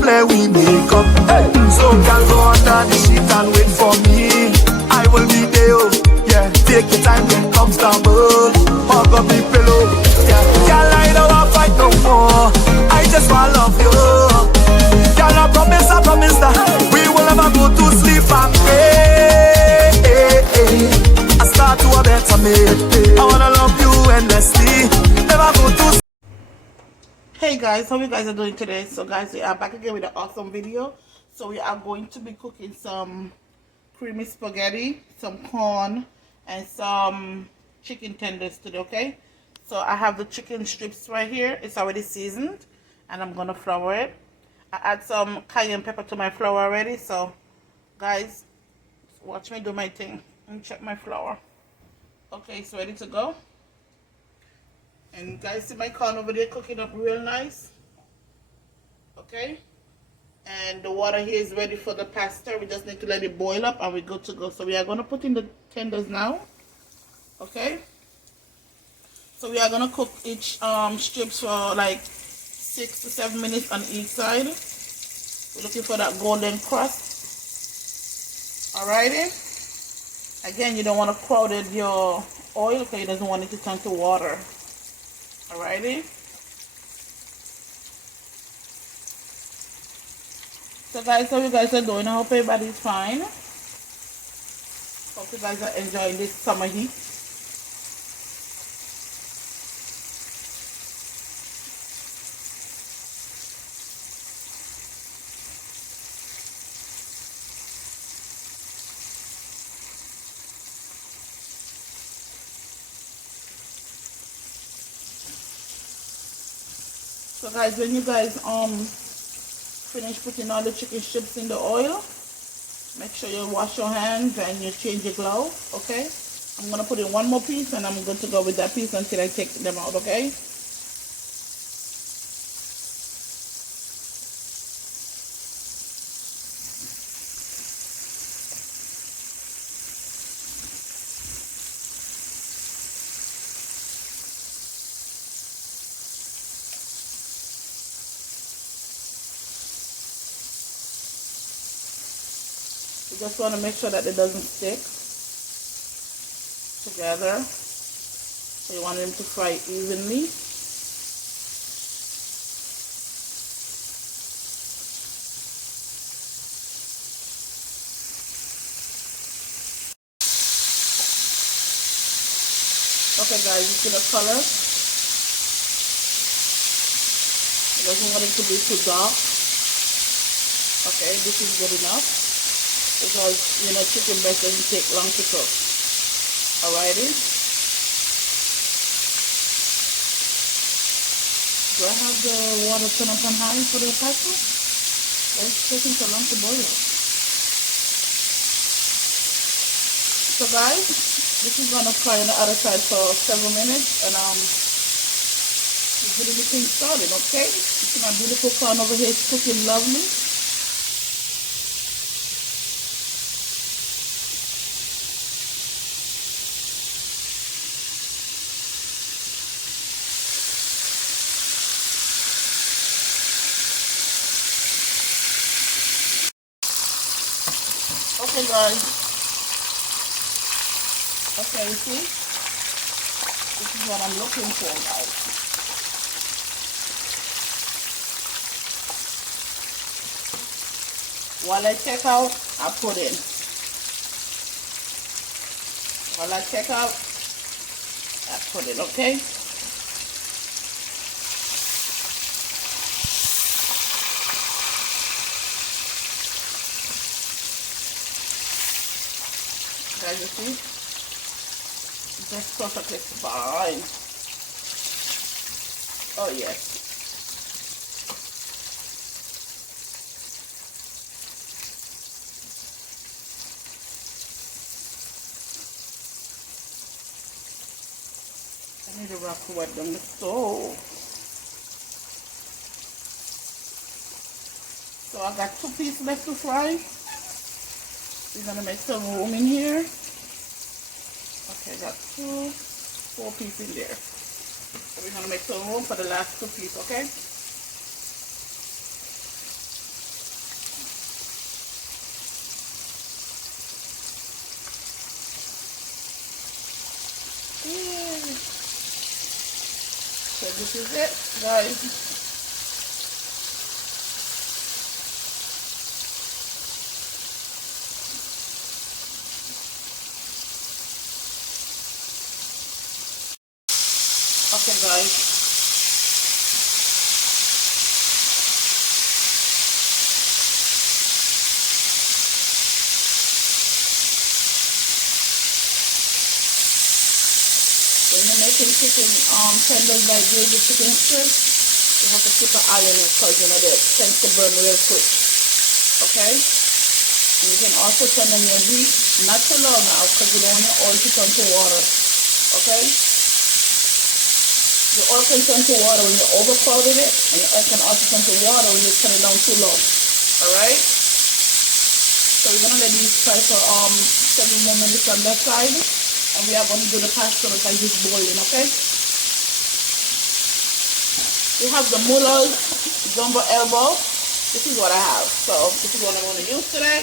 play, we make up. Hey. So girl, go under the sheet and wait for me. I will be there, oh. Yeah, take your time, get comfortable. Hug up the pillow. Yeah, girl, I don't want fight no more. I just want love you. Girl, I promise that we will never go to sleep and pray. I start to a better me. I wanna love you endlessly. Never go to sleep. Hey guys, how you guys are doing today? So guys, we are back again with an awesome video. So we are going to be cooking some creamy spaghetti, some corn, and some chicken tenders today, okay? So I have the chicken strips right here. It's already seasoned, and I'm gonna flour it. I add some cayenne pepper to my flour already, so guys, watch me do my thing. Let me check my flour. Okay, it's ready to go. And you guys see my corn over there cooking up real nice. Okay. And the water here is ready for the pasta. We just need to let it boil up and we're good to go. So we are going to put in the tenders now. Okay. So we are going to cook each strips for like 6 to 7 minutes on each side. We're looking for that golden crust. Alrighty. Again, you don't want to crowd your oil because it doesn't want it to turn to water. Alrighty. So guys, how you guys are doing? I hope everybody's fine. Hope you guys are enjoying this summer heat. So guys, when you guys finish putting all the chicken strips in the oil, make sure you wash your hands and you change your gloves, okay? I'm gonna put in one more piece and I'm good to go with that piece until I take them out, okay? You just want to make sure that it doesn't stick together. So you want them to fry evenly. Okay guys, you see the color? It doesn't want it to be too dark. Okay, this is good enough. Because, you know, chicken breast doesn't take long to cook. Alrighty. Do I have the water turned up on high for the pasta? It's taking so long to boil. So guys, this is gonna fry on the other side for 7 minutes and getting the thing started, okay? You see my beautiful corn over here is cooking lovely. Okay guys, okay, you see, this is what I'm looking for guys. While I check out, I put in. While I check out, I put in, okay? Guys, you see? That's perfectly fine. Oh yes. I need to wrap wet on the stove. So I got 2 pieces left to fry. We're gonna make some room in here. Okay, got 4 pieces in there. So we're gonna make some room for the last 2 pieces, okay? this is it, guys. Okay, guys. When you're making chicken tenders like this, the chicken strips, you have to keep an eye on it because you know they tend to burn real quick. Okay? And you can also turn on your heat, not too low now because you don't want your oil to turn to water. Okay? The oil can turn to water when you're overcrowding it, and the oil can also turn to water when you turn it down too low. Alright? So we're gonna let these fry for 7 more minutes on that side. And we are going to do the pasta like this boiling, okay? We have the mullah's jumbo elbow. This is what I have. So this is what I'm going to use today.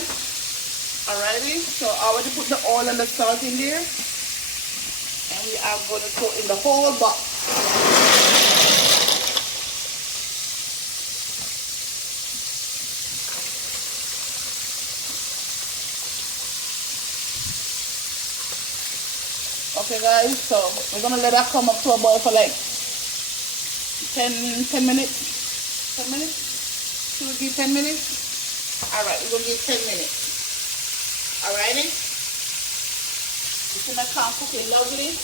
Alrighty. So I already put the oil and the salt in there. And we are going to throw in the whole box. Okay guys, so we're gonna let that come up to a boil for like 10 minutes. 10 minutes? Should we give 10 minutes? Alright, we're gonna give 10 minutes. Alrighty? You see my can cooking lovely.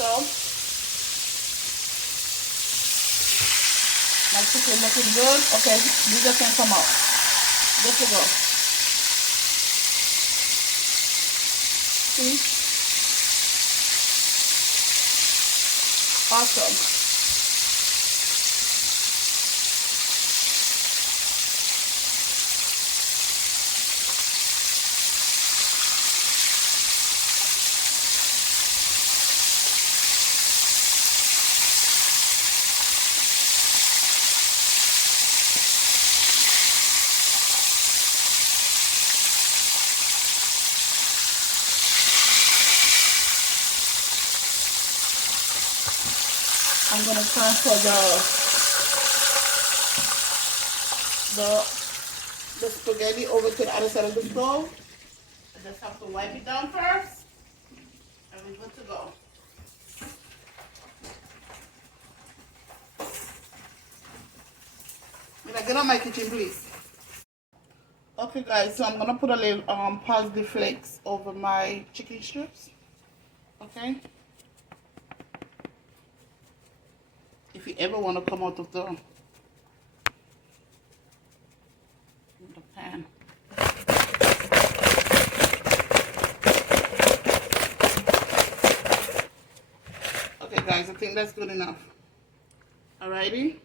So my chicken looking good. Okay, these just can come out. Just to go. See? Awesome. I'm going to transfer the spaghetti over to the other side of the stove. I just have to wipe it down first, and we're good to go. Can I get on my kitchen, please? Okay, guys, so I'm going to put a little parsley flakes over my chicken strips. Okay? If you ever want to come out of the pan. Okay guys, I think that's good enough. Alrighty.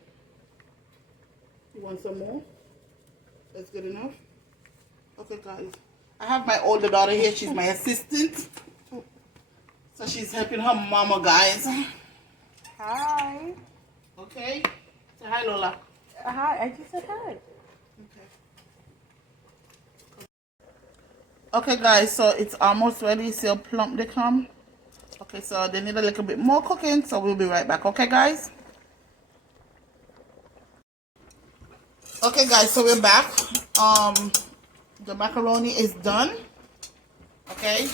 You want some more? That's good enough. Okay guys, I have my older daughter here. She's my assistant. So she's helping her mama, guys. Hi. Okay. Say hi, Lola. Hi. I just said hi. Okay, guys. So it's almost ready. See how plump they come. Okay, so they need a little bit more cooking. So we'll be right back. Okay, guys. Okay, guys. So we're back. The macaroni is done. Okay.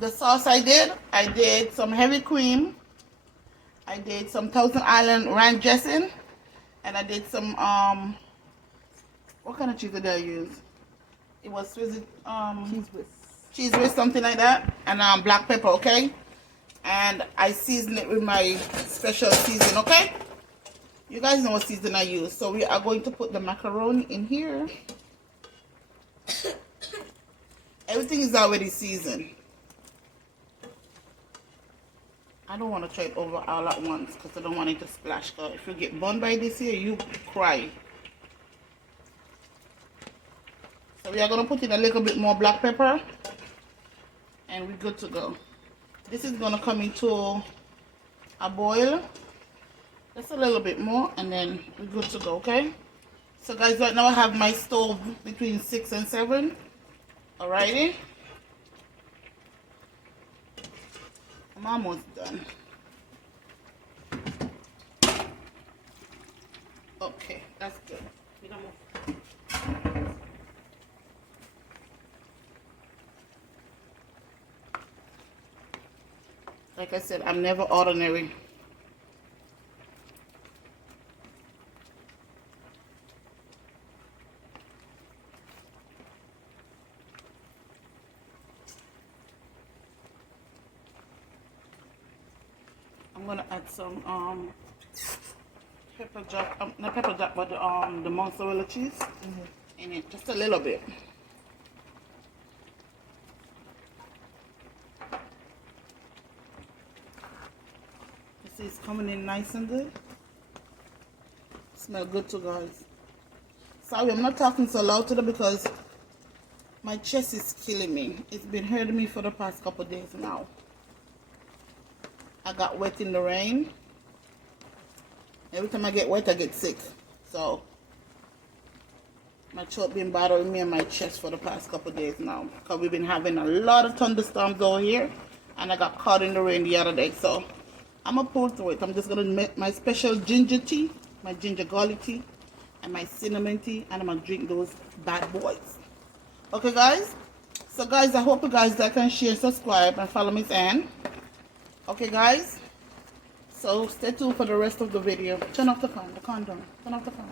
The sauce I did some heavy cream. I did some Thousand Island ranch dressing, and I did some what kind of cheese did I use? It was Swiss cheese whiz, something like that, and black pepper. Okay, and I seasoned it with my special season. Okay, you guys know what season I use. So we are going to put the macaroni in here. Everything is already seasoned. I don't want to try it over all at once because I don't want it to splash. Cause if you get burned by this here, you cry. So we are going to put in a little bit more black pepper. And we're good to go. This is going to come into a boil. Just a little bit more and then we're good to go, okay? So guys, right now I have my stove between 6 and 7. Alrighty. I'm I'm almost done. Okay, that's good. You don't move. Like I said, I'm never ordinary. I'm gonna add some pepper jack, not pepper jack, but the mozzarella cheese in it, just a little bit. You see, it's coming in nice and good. Smell good too, guys. Sorry, I'm not talking so loud today because my chest is killing me. It's been hurting me for the past couple of days now. I got wet in the rain. Every time I get wet, I get sick. So, my throat been bothering me and my chest for the past couple of days now. Because we've been having a lot of thunderstorms over here. And I got caught in the rain the other day. So, I'm going to pull through it. I'm just going to make my special ginger tea. My ginger garlic tea. And my cinnamon tea. And I'm going to drink those bad boys. Okay, guys? So, guys, I hope you guys like and share, subscribe, and follow Miss Ann. Okay, guys? So stay tuned for the rest of the video. Turn off the fan, the condom. Turn off the fan.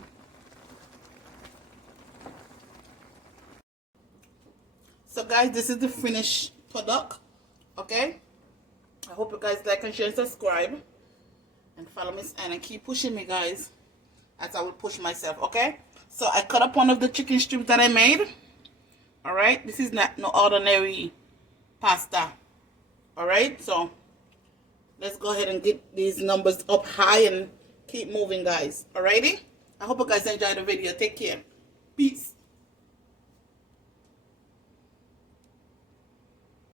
So guys, this is the finished product. Okay? I hope you guys like and share and subscribe. And follow Miss Ann and keep pushing me, guys. As I will push myself, okay? So I cut up one of the chicken strips that I made. Alright? This is not no ordinary pasta. Alright? So let's go ahead and get these numbers up high and keep moving, guys. Alrighty? I hope you guys enjoyed the video. Take care. Peace.